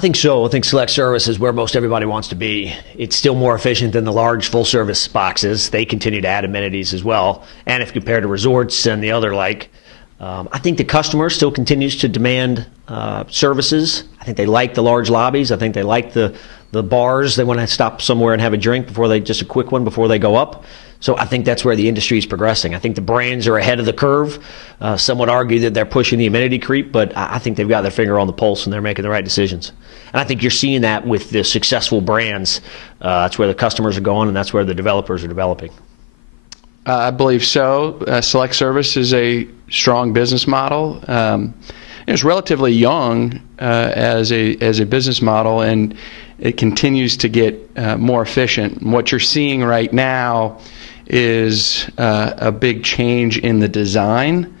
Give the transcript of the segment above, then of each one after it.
think so. I think select service is where most everybody wants to be. It's still more efficient than the large full service boxes. They continue to add amenities as well. And if compared to resorts and the other I think the customer still continues to demand services. I think they like the large lobbies. I think they like the bars. They want to stop somewhere and have a drink just a quick one before they go up. So I think that's where the industry is progressing. I think the brands are ahead of the curve. Some would argue that they're pushing the amenity creep, but I think they've got their finger on the pulse and they're making the right decisions. And I think you're seeing that with the successful brands. That's where the customers are going and that's where the developers are developing. I believe so. Select service is a strong business model. It's relatively young as a business model, and it continues to get more efficient. And what you're seeing right now is a big change in the design,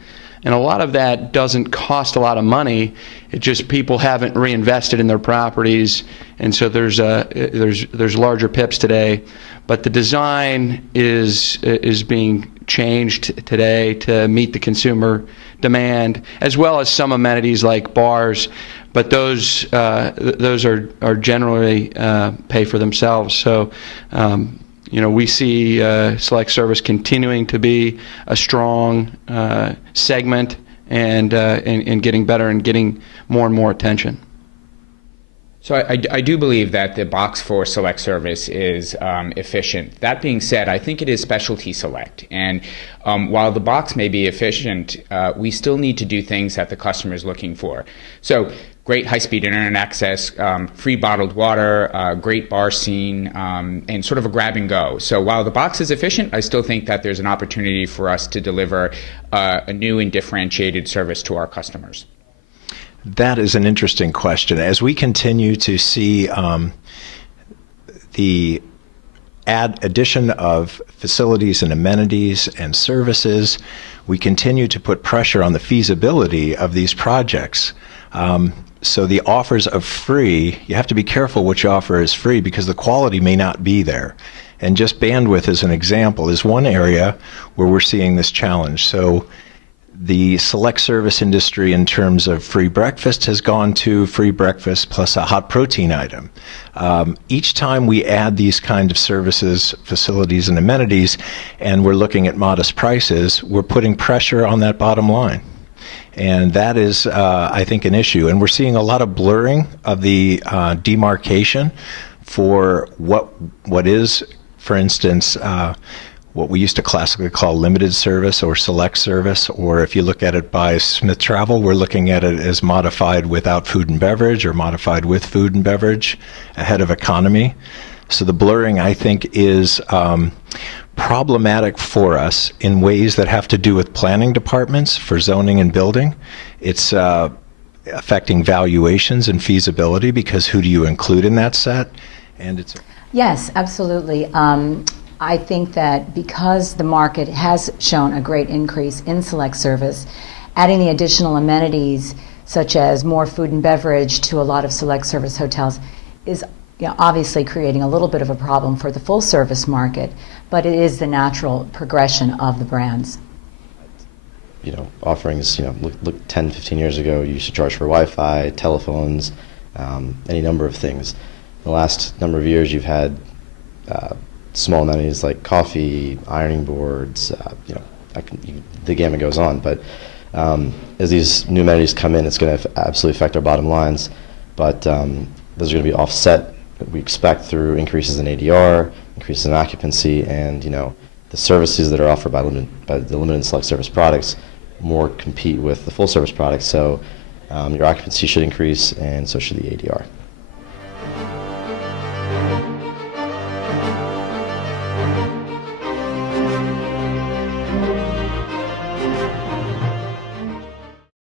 and a lot of that doesn't cost a lot of money. It just people haven't reinvested in their properties, and so there's larger PIPs today. But the design is being changed today to meet the consumer demand, as well as some amenities like bars. But those are generally pay for themselves. So we see select service continuing to be a strong segment and getting better and getting more and more attention. So I do believe that the box for select service is efficient. That being said, I think it is specialty select. And while the box may be efficient, we still need to do things that the customer is looking for. So great high-speed internet access, free bottled water, great bar scene, and sort of a grab and go. So while the box is efficient, I still think that there's an opportunity for us to deliver a new and differentiated service to our customers. That is an interesting question. As we continue to see the addition of facilities and amenities and services, we continue to put pressure on the feasibility of these projects. So the offers of free, you have to be careful which offer is free because the quality may not be there. And just bandwidth as an example is one area where we're seeing this challenge. So the select service industry in terms of free breakfast has gone to free breakfast plus a hot protein item. Each time we add these kind of services, facilities, and amenities, and we're looking at modest prices, we're putting pressure on that bottom line. And that is, I think, an issue. And we're seeing a lot of blurring of the demarcation for what is, for instance, what we used to classically call limited service or select service, or if you look at it by Smith Travel, we're looking at it as modified without food and beverage or modified with food and beverage ahead of economy. So the blurring, I think, is problematic for us in ways that have to do with planning departments for zoning and building. It's affecting valuations and feasibility because who do you include in that set? And it's Yes, absolutely. I think that because the market has shown a great increase in select service, adding the additional amenities such as more food and beverage to a lot of select service hotels is obviously creating a little bit of a problem for the full service market, but it is the natural progression of the brands. Offerings, look 10, 15 years ago, you used to charge for Wi-Fi, telephones, any number of things. In the last number of years, you've had small amenities like coffee, ironing boards, the gamut goes on. But as these new amenities come in, it's going to absolutely affect our bottom lines. But those are going to be offset, we expect, through increases in ADR, increases in occupancy, and the services that are offered by the limited and select service products more compete with the full service products. So your occupancy should increase, and so should the ADR.